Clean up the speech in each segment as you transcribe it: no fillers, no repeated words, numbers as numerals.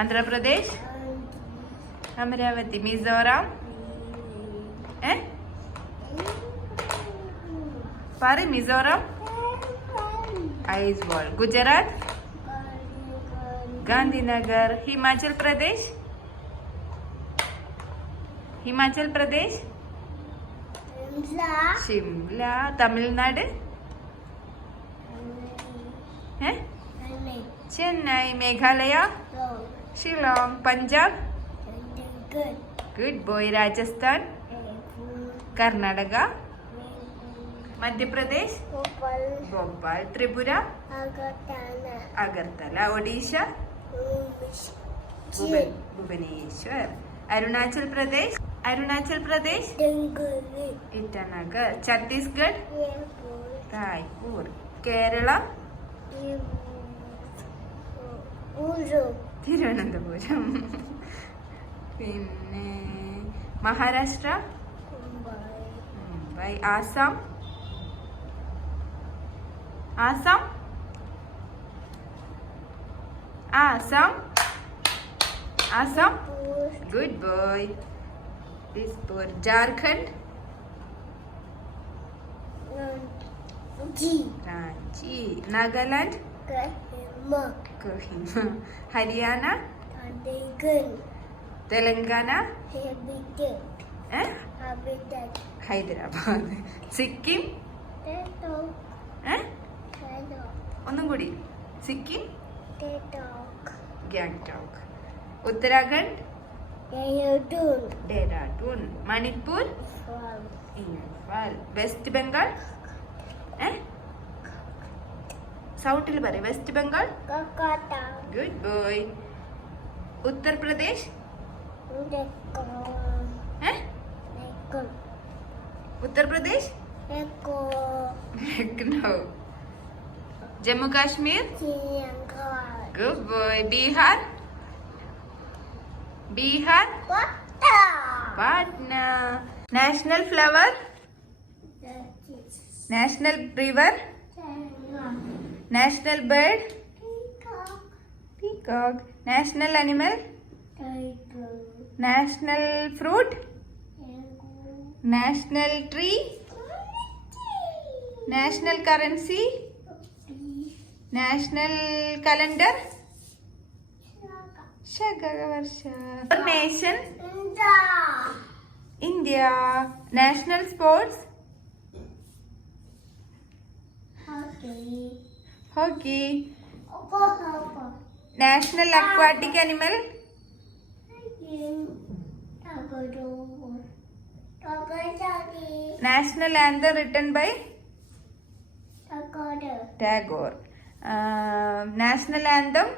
ആന്ധ്രാപ്രദേശ്, അമരാവതി. മിസോറാം, പറ. Mizoram, Aizawl. Gujarat, Gandhinagar. Himachal Pradesh, Himachal Pradesh, Shimla. Tamil Nadu, Chennai. Meghalaya, Shillong. Punjab, good boy. Rajasthan, Karnataka, Madhya Pradesh, Bhopal. Tripura, Agartala. Odisha, Bhubaneswar. Arunachal Pradesh, Arunachal Pradesh, Itanagar. Chhattisgarh, Raipur. Kerala, Thiruvananthapuram. പിന്നെ Maharashtra, Mumbai. Assam, Assam, Assam, Assam. Good boy. Dispur. Jharkhand, Ranchi. Nagaland, Kohima. Haryana, Telangana, Hyderabad. Sikkim, ഒന്നും കൂടി. സിക്കിം, ഗാംഗ്ടോക്ക്. ഉത്തരാഖണ്ഡ്, ഡെറാഡൂൺ. മണിപ്പൂർ, ഇംഫാൽ. വെസ്റ്റ് ബംഗാൾ, സൗത്തിൽ പറ. West Bengal, good boy. Uttar Pradesh, Uttar Pradesh, Lucknow. Jammu Kashmir, good boy. Bihar, Bihar, Patna. National flower, national river, national bird, peacock. National animal, national fruit, national tree, national currency, national calendar, Saka Varsha. Nation, India. National sports, hockey. National aquatic animal, national anthem written by Tagore. National anthem,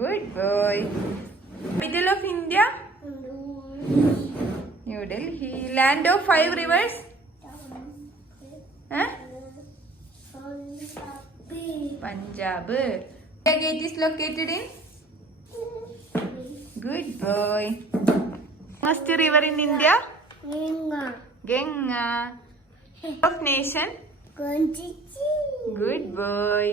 good boy. Capital of India, New Delhi. Land of 5 rivers, Punjab. Where gate is located in? Good boy. First river in India? Ganga. Of nation? Good boy.